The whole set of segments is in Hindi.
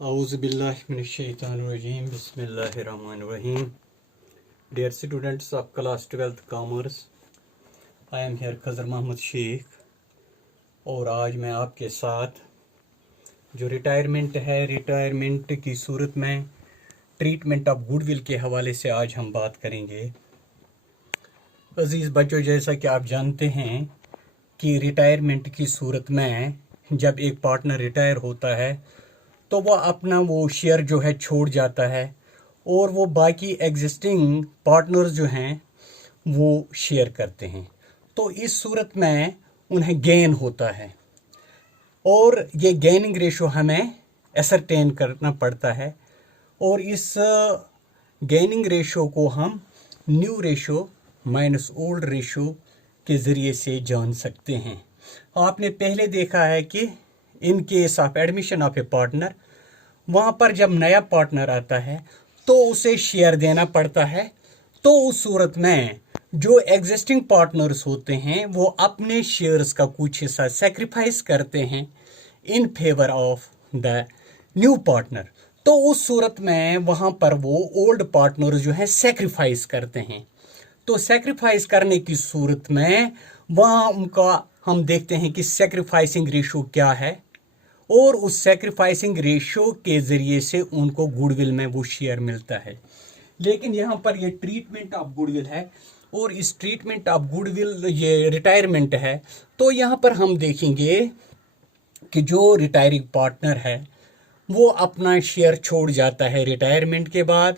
Auzubillahiminash-shaytanir-rajim. Bismillahir-rahmanir-rahim. Dear students of class 12th Commerce, I am here खजर मोहम्मद शेख और आज मैं आपके साथ जो रिटायरमेंट की सूरत में ट्रीटमेंट ऑफ गुडविल के हवाले से आज हम बात करेंगे। अजीज़ बच्चों, जैसा कि आप जानते हैं कि रिटायरमेंट की सूरत में जब एक पार्टनर रिटायर होता है तो वह अपना वो शेयर जो है छोड़ जाता है और वो बाकी एग्जिस्टिंग पार्टनर्स जो हैं वो शेयर करते हैं। तो इस सूरत में उन्हें गेन होता है और ये गेनिंग रेशो हमें एसरटेन करना पड़ता है और इस गेनिंग रेशो को हम new ratio minus old ratio के ज़रिए से जान सकते हैं। आपने पहले देखा है कि in case of admission of A partner, वहाँ पर जब नया पार्टनर आता है तो उसे शेयर देना पड़ता है। तो उस सूरत में जो एग्जिस्टिंग पार्टनर्स होते हैं वो अपने शेयर्स का कुछ हिस्सा सेक्रीफाइस करते हैं in favour of the new partner. तो उस सूरत में वहाँ पर वो ओल्ड पार्टनर जो है सेक्रीफाइस करते हैं। तो सेक्रीफाइस करने की सूरत में वहाँ उनका हम देखते हैं कि सेक्रीफाइसिंग रेशो क्या है और उस सेक्रीफाइसिंग रेशो के ज़रिए से उनको गुडविल में वो शेयर मिलता है। लेकिन यहाँ पर ये ट्रीटमेंट ऑफ गुडविल है और इस ट्रीटमेंट ऑफ गुडविल ये रिटायरमेंट है। तो यहाँ पर हम देखेंगे कि जो रिटायरिंग पार्टनर है वो अपना शेयर छोड़ जाता है रिटायरमेंट के बाद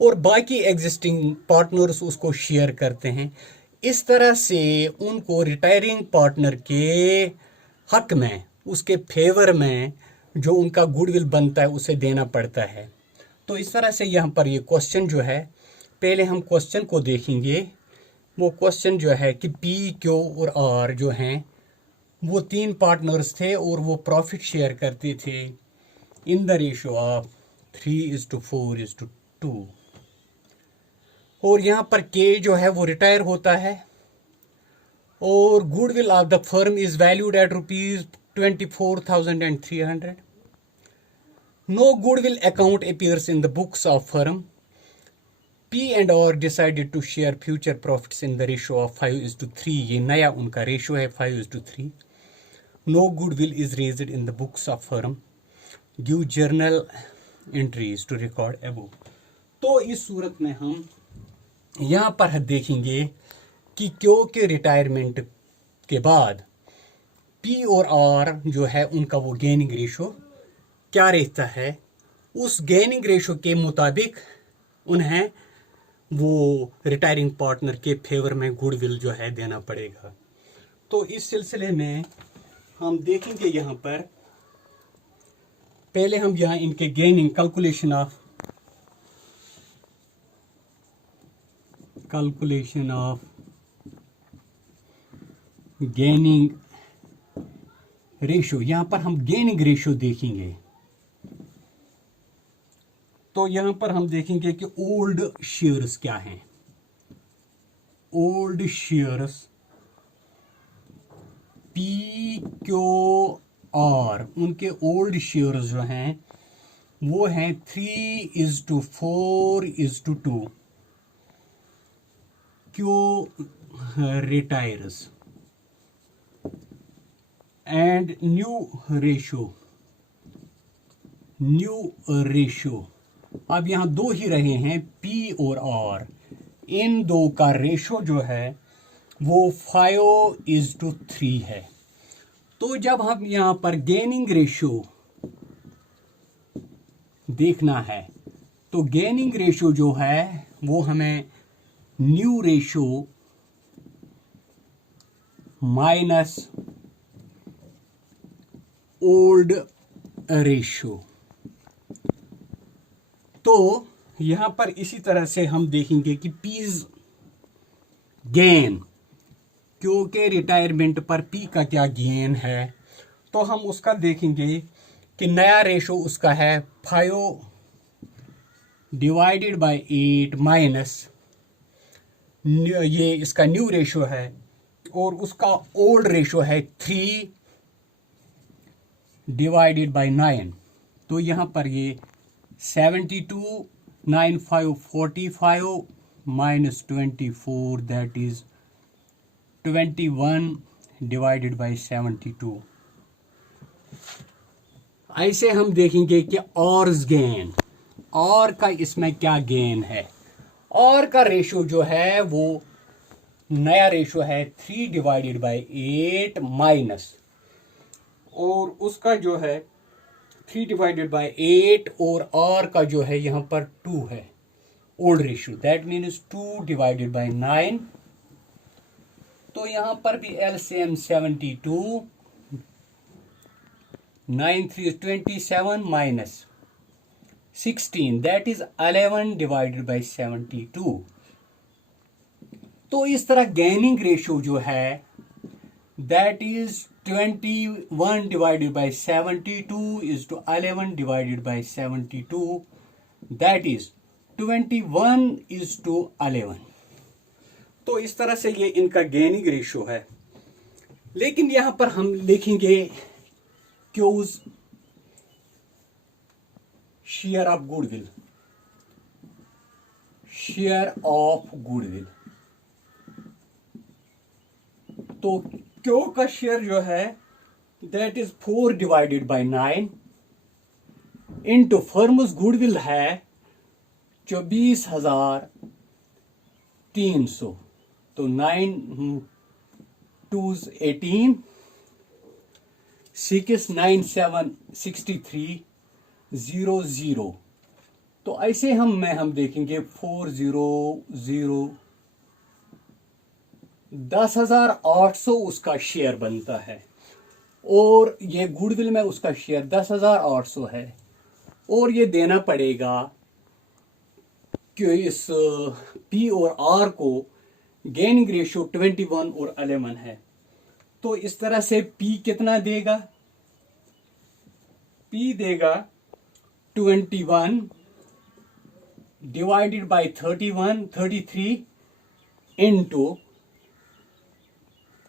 और बाकी एग्जिस्टिंग पार्टनर्स उसको शेयर करते हैं। इस तरह से उनको रिटायरिंग पार्टनर के हक में, उसके फेवर में जो उनका गुडविल बनता है उसे देना पड़ता है। तो इस तरह से यहाँ पर ये क्वेश्चन जो है, पहले हम क्वेश्चन को देखेंगे। वो क्वेश्चन जो है कि पी, क्यू और आर जो हैं वो तीन पार्टनर्स थे और वो प्रॉफिट शेयर करते थे इन द रेशो ऑफ 3:4:2 और यहाँ पर के जो है वो रिटायर होता है और goodwill of the firm is valued at ₹24,300. No goodwill account appears in the books of firm. P and R decided to share future profits in the ratio of 5:3. ये नया उनका रेशो है 5:3. No goodwill is raised in the books of firm. Give journal entries to record above. तो इस सूरत में हम यहाँ पर देखेंगे कि क्योंकि रिटायरमेंट के बाद पी और आर जो है उनका वो गेनिंग रेशो क्या रहता है, उस गेनिंग रेशो के मुताबिक उन्हें वो रिटायरिंग पार्टनर के फेवर में गुडविल जो है देना पड़ेगा। तो इस सिलसिले में हम देखेंगे यहाँ पर पहले हम यहाँ इनके gaining calculation of gaining ratio, यहां पर हम गेनिंग रेशो देखेंगे। तो यहां पर हम देखेंगे कि ओल्ड शेयर्स क्या हैं। Old shares P, Q, R, उनके ओल्ड शेयर्स जो हैं वो हैं 3:4:2। Q retires and new ratio अब यहाँ दो ही रहे हैं पी और आर। इन दो का रेशो जो है वो 5:3 है। तो जब हम यहाँ पर गेनिंग रेशो देखना है तो गेनिंग रेशो जो है वो हमें new ratio minus old ratio. तो यहां पर इसी तरह से हम देखेंगे कि पीज गेन, क्योंकि रिटायरमेंट पर पी का क्या गेन है तो हम उसका देखेंगे कि नया रेशो उसका है 5/8 माइनस ये इसका न्यू रेशो है और उसका ओल्ड रेशो है 3/9। तो यहाँ पर ये 72 9545 minus 24 that is 21 divided by 72। ऐसे हम देखेंगे कि और गेन, और का इसमें क्या गेन है। और का रेशो जो है वो नया रेशो है 3 डिवाइडेड बाई 8 माइनस, और उसका जो है 3 डिवाइडेड बाई 8 और का जो है यहाँ पर 2 है old ratio, that means 2 divided by 9। तो यहाँ पर भी LCM 72, 9 3 27 minus 16 that is 11 divided by 72। तो इस तरह गैनिंग रेशियो जो है that is 21 divided by 72 is to 11 divided by 72 that is 21 is to 11। तो इस तरह से ये इनका गैनिंग रेशियो है। लेकिन यहां पर हम लिखेंगे Q's share of goodwill, share of goodwill. तो क्यू का शेयर जो है that is 4 divided by 9 into firm's goodwill है 24,300। तो 9 2s 18, 6 9 7 63 0 0। तो ऐसे हम देखेंगे 400 10,800 उसका शेयर बनता है, और ये गुडविल में उसका शेयर 10,800 है, और ये देना पड़ेगा कि इस पी और आर को गेनिंग रेशियो 21 और 11 है। तो इस तरह से पी कितना देगा, पी देगा 21 डिवाइडेड बाई 33 इंटू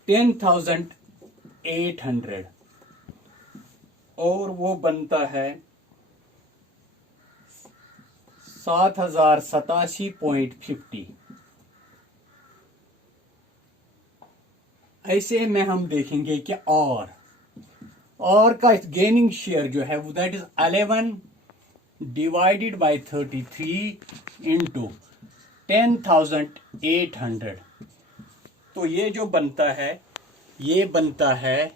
10,800, और वो बनता है 7,087.50। ऐसे में हम देखेंगे कि और का गेनिंग शेयर जो है वो that is 11 divided by 33 into 10,800। तो ये जो बनता है ये बनता है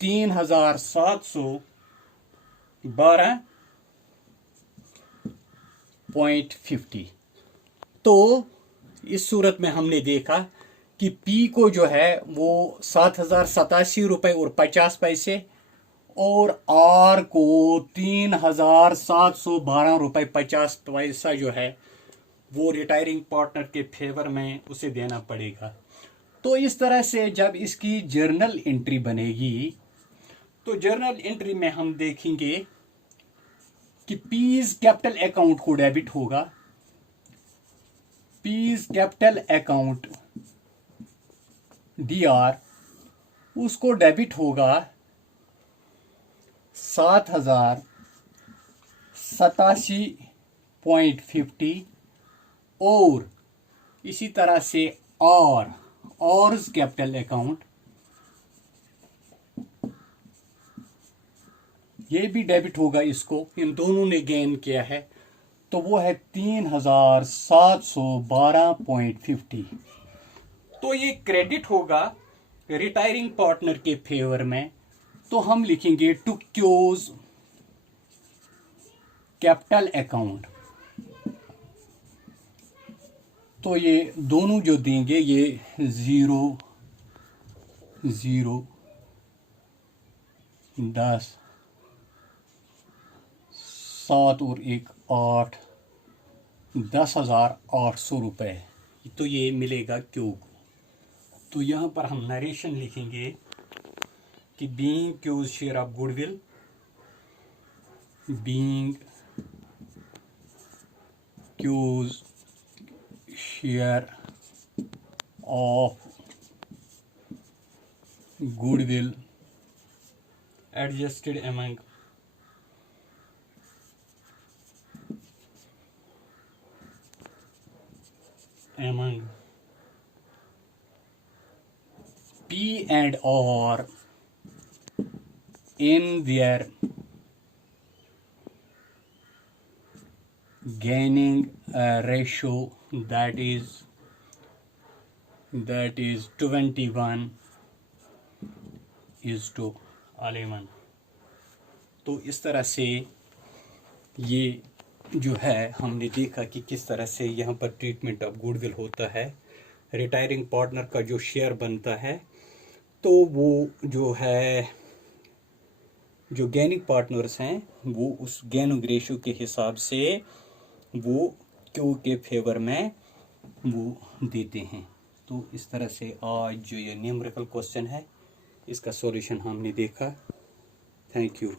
3,712.50। तो इस सूरत में हमने देखा कि पी को जो है वो 7,087 रुपये और 50 पैसे, और आर को 3,712 रुपये 50 पैसा जो है वो रिटायरिंग पार्टनर के फेवर में उसे देना पड़ेगा। तो इस तरह से जब इसकी जर्नल एंट्री बनेगी तो जर्नल एंट्री में हम देखेंगे कि पीज कैपिटल अकाउंट को डेबिट होगा, पीज कैपिटल अकाउंट डीआर उसको डेबिट होगा 7,087.50, और इसी तरह से और कैपिटल अकाउंट ये भी डेबिट होगा, इसको इन दोनों ने गेन किया है, तो वो है 3,712.50। तो ये क्रेडिट होगा रिटायरिंग पार्टनर के फेवर में। तो हम लिखेंगे टू क्लोज कैपिटल अकाउंट। तो ये दोनों जो देंगे ये 0 0 10 7 और 1 8 10,800 रुपये, तो ये मिलेगा क्यू को। तो यहाँ पर हम नरेशन लिखेंगे कि being Q's share of goodwill, being Q's share of goodwill adjusted among P and R in their gaining ratio, that is 21:11। तो इस तरह से ये जो है हमने देखा कि किस तरह से यहाँ पर ट्रीटमेंट ऑफ गुडविल होता है। रिटायरिंग पार्टनर का जो शेयर बनता है तो वो जो है जो गेनिंग पार्टनर्स हैं वो उस गेनिंग रेशियो के हिसाब से वो क्यू के फेवर में वो देते हैं। तो इस तरह से आज जो ये न्यूमेरिकल क्वेश्चन है इसका सॉल्यूशन हमने देखा। Thank you.